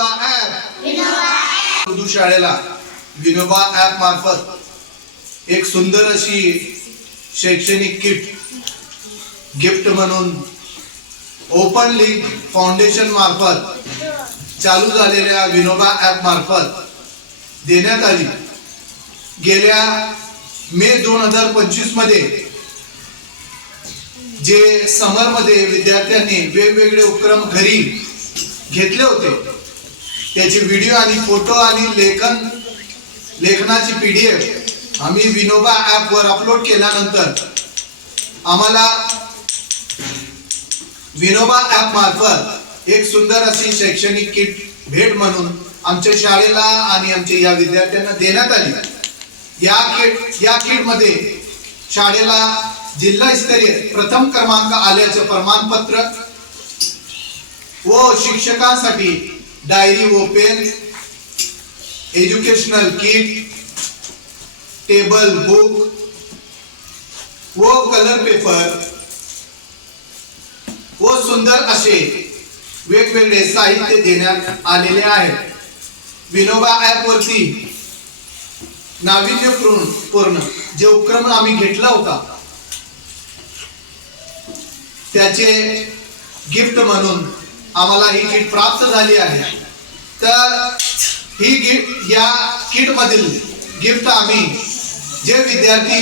Vinoba app Urdu शाळेला Vinoba app मार्फत एक सुंदर अशी शैक्षणिक किट गिफ्ट म्हणून ओपन लिंक फाउंडेशन मार्फत चालू झालेल्या विनोबा ऍप मार्फत देण्यात आली. गेल्या मे 2025 मध्ये जे समर मध्ये विद्यार्थ्यांनी वेगवेगळे उपक्रम घरी घेतले होते त्याचे व्हिडिओ आणि फोटो आणि लेखनाची PDF आम्ही विनोबा ऍप वर अपलोड केल्यानंतर आम्हाला विनोबा ऍप मार्फत एक सुंदर अशी शैक्षणिक किट भेट म्हणून आमच्या शाळेला आणि आमच्या या विद्यार्थ्यांना देण्यात आली. या किट मध्ये शाळेला जिल्हास्तरीय प्रथम क्रमांक आल्याचं प्रमाणपत्र व शिक्षकांसाठी डायरी व pen, educational kit, table book व कलर पेपर व सुंदर असे वेगवेगळे साहित्य देण्यात आलेले आहे. विनोबा ऍप वरती नाविन्यपूर्ण जे उपक्रम आम्ही घेतला होता त्याचे गिफ्ट म्हणून आम्हाला ही किट प्राप्त झाली आहे. तर ही गिफ्ट या किट मधील गिफ्ट आम्ही जे विद्यार्थी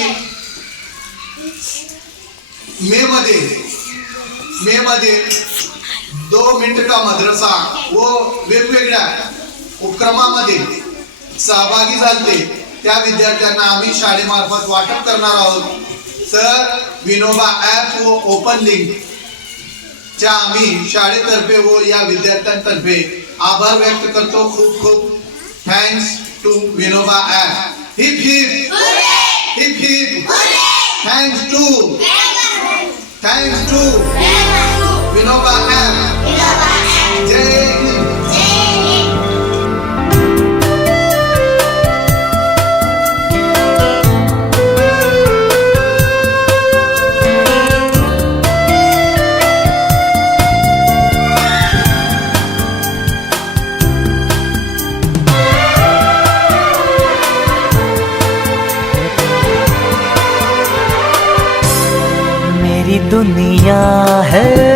मे मध्ये 2 मिनट का मदरसा व वेगवेगळ्या उपक्रमामध्ये सहभागी झाले त्या विद्यार्थ्यांना आम्ही शाळेमार्फत वाटप करणार आहोत. तर विनोबा ऍप व ओपन लिंक च्या आम्ही शाळेतर्फे व या विद्यार्थ्यांतर्फे आभार व्यक्त करतो. खूप खूप thanks to Vinoba app. Hip hip hip hip. Thanks to Vinoba app. जय हिंद. मेरी दुनिया है